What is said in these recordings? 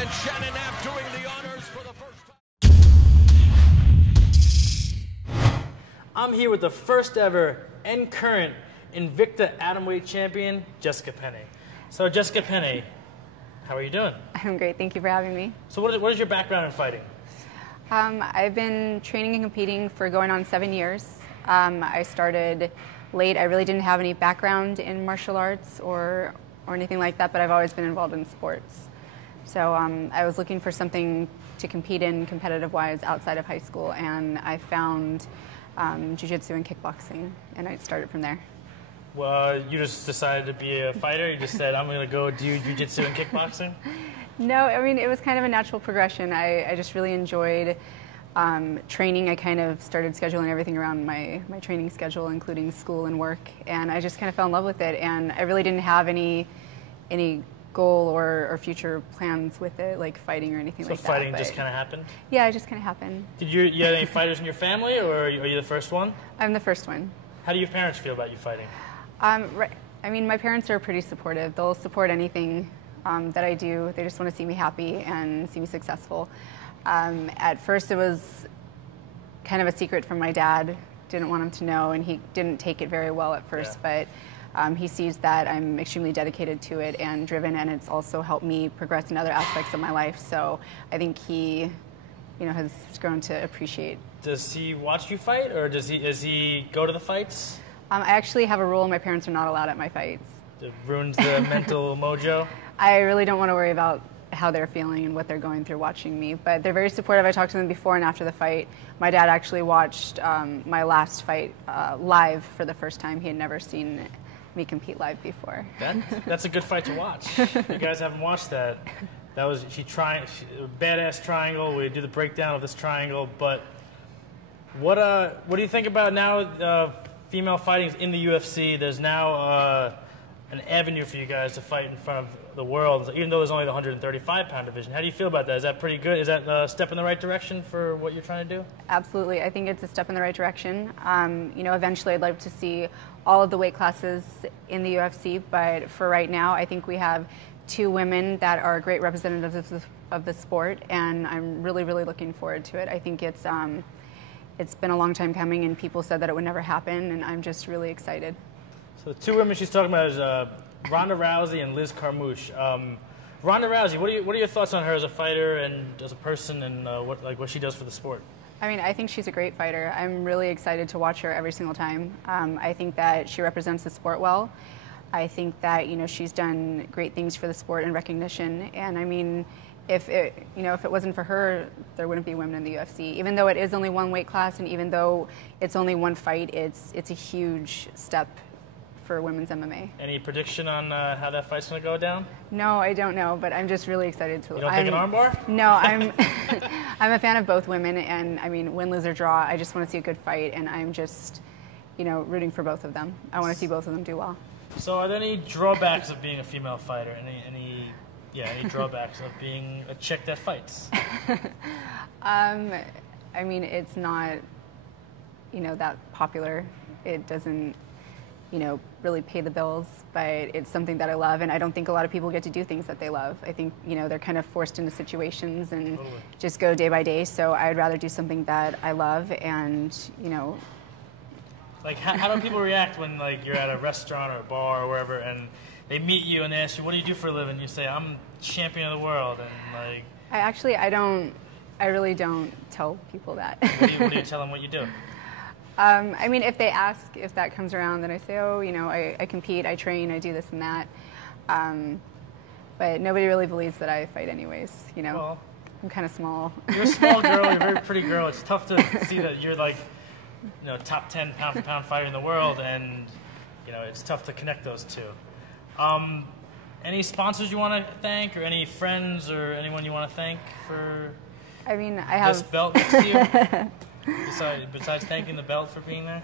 and Shannon Knapp doing the honors for the first time. I'm here with the first ever and current Invicta atomweight champion, Jessica Penne. So Jessica Penne, how are you doing? I'm great, thank you for having me. So what is your background in fighting? I've been training and competing for going on 7 years. I started late. I really didn't have any background in martial arts or anything like that, but I've always been involved in sports. So I was looking for something to compete in competitive-wise outside of high school, and I found jiu-jitsu and kickboxing, and I started from there. Well, you just decided to be a fighter? You just said, I'm going to go do jiu-jitsu and kickboxing? No, I mean, it was kind of a natural progression. I just really enjoyed training. I kind of started scheduling everything around my training schedule, including school and work, and I just kind of fell in love with it, and I really didn't have any goal or future plans with it, like fighting or anything like that. So fighting just kind of happened? Yeah, it just kind of happened. Did you have any fighters in your family, or are you the first one? I'm the first one. How do your parents feel about you fighting? Right. I mean, my parents are pretty supportive. They'll support anything that I do. They just want to see me happy and see me successful. At first, it was kind of a secret from my dad. Didn't want him to know, and he didn't take it very well at first. Yeah. But he sees that I'm extremely dedicated to it and driven, and it's also helped me progress in other aspects of my life. So I think he, has grown to appreciate. Does he watch you fight, or does he go to the fights? I actually have a rule: my parents are not allowed at my fights. It ruins the mental mojo. I really don't want to worry about how they're feeling and what they're going through watching me, but they're very supportive. I talked to them before and after the fight. My dad actually watched my last fight live for the first time. He had never seen me compete live before. That's a good fight to watch. You guys haven't watched that. That was badass triangle. We do the breakdown of this triangle. But what do you think about now? Female fighting is in the UFC. There's now an avenue for you guys to fight in front of the world, even though there's only the 135-pound division. How do you feel about that? Is that pretty good? Is that a step in the right direction for what you're trying to do? Absolutely. I think it's a step in the right direction. Eventually I'd like to see all of the weight classes in the UFC, but for right now, I think we have 2 women that are great representatives of the sport, and I'm really, really looking forward to it. I think it's been a long time coming, and people said that it would never happen, and I'm just really excited. So the 2 women she's talking about is Ronda Rousey and Liz Carmouche. Ronda Rousey, what are your thoughts on her as a fighter and as a person, and what she does for the sport? I mean, I think she's a great fighter. I'm really excited to watch her every single time. I think that she represents the sport well. I think that she's done great things for the sport and recognition. And I mean, if it wasn't for her, there wouldn't be women in the UFC. Even though it is only one weight class, and even though it's only one fight, it's a huge step for women's MMA. Any prediction on how that fight's going to go down? No, I don't know, but I'm just really excited to. You don't think an armbar? No, I'm I'm a fan of both women, and I mean, win, lose, or draw, I just want to see a good fight, and I'm just rooting for both of them. I want to see both of them do well. So are there any drawbacks of being a female fighter? Any drawbacks of being a chick that fights? I mean, it's not that popular. It doesn't really pay the bills, but it's something that I love, and I don't think a lot of people get to do things that they love. I think, they're kind of forced into situations and just go day by day, so I'd rather do something that I love and, Like, how do people react when, you're at a restaurant or a bar or wherever, and they meet you and they ask you, what do you do for a living? You say, I'm champion of the world, and, I really don't tell people that. What do you tell them what you do? I mean, if they ask if that comes around, then I say, I compete, I train, I do this and that. But nobody really believes that I fight anyways, Well, I'm kind of small. You're a small girl, you're a very pretty girl. It's tough to see that you're top 10 pound-for-pound fighter in the world, and, it's tough to connect those two. Any sponsors you want to thank, or any friends or anyone you want to thank for this belt next to you? Besides thanking the belt for being there?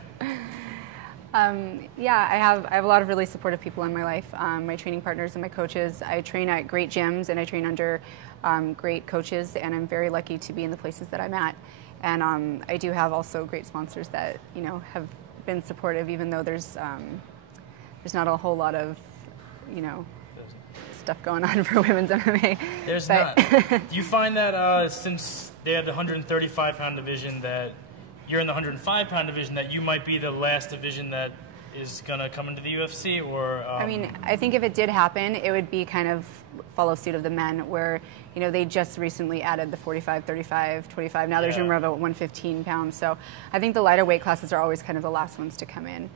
Yeah, I have a lot of really supportive people in my life. My training partners and my coaches. I train at great gyms and I train under great coaches, and I'm very lucky to be in the places that I'm at. And I do have also great sponsors that have been supportive, even though there's not a whole lot of stuff going on for women's MMA. There's not. Do you find that since they have the 135-pound division, that you're in the 105-pound division, that you might be the last division that is going to come into the UFC? Or I mean, I think if it did happen, it would be kind of follow suit of the men, where, you know, they just recently added the 45, 35, 25. Now there's room at 115 pounds. So I think the lighter weight classes are always kind of the last ones to come in.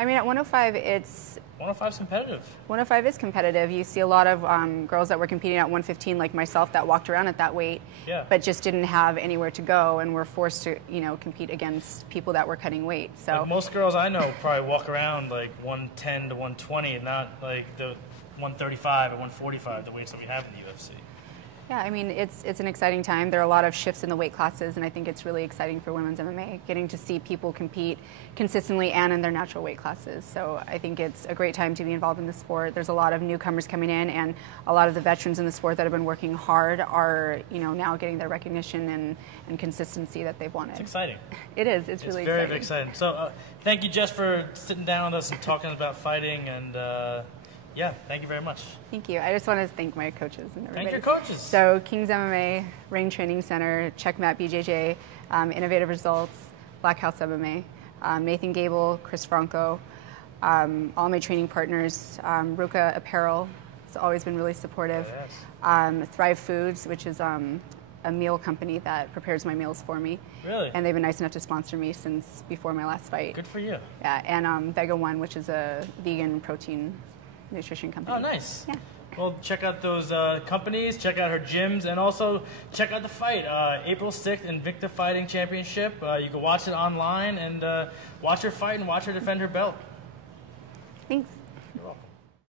I mean, at 105, 105 is competitive. 105 is competitive. You see a lot of girls that were competing at 115, like myself, that walked around at that weight, but just didn't have anywhere to go and were forced to, you know, compete against people that were cutting weight. So like most girls I know probably walk around like 110 to 120, and not like the 135 or 145, the weights that we have in the UFC. Yeah, I mean, it's an exciting time. There are a lot of shifts in the weight classes, and I think it's really exciting for women's MMA, getting to see people compete consistently and in their natural weight classes. So I think it's a great time to be involved in the sport. There's a lot of newcomers coming in, and a lot of the veterans in the sport that have been working hard are, you know, now getting their recognition and consistency that they've wanted. It's exciting. It is. It's really very, exciting. very exciting. So thank you, Jess, for sitting down with us and talking about fighting, and yeah, thank you very much. Thank you. I just want to thank my coaches and everybody. Thank your coaches. So Kings MMA, Ring Training Center, Checkmate BJJ, Innovative Results, Black House MMA, Nathan Gable, Chris Franco, all my training partners, Ruka Apparel has always been really supportive. Yes. Thrive Foods, which is a meal company that prepares my meals for me. Really? And they've been nice enough to sponsor me since before my last fight. Good for you. Yeah, and Vega One, which is a vegan protein nutrition company. Oh, nice. Yeah. Well, check out those companies, check out her gyms, and also check out the fight. April 6th, Invicta Fighting Championship. You can watch it online and watch her fight and watch her defend her belt. Thanks. You're welcome.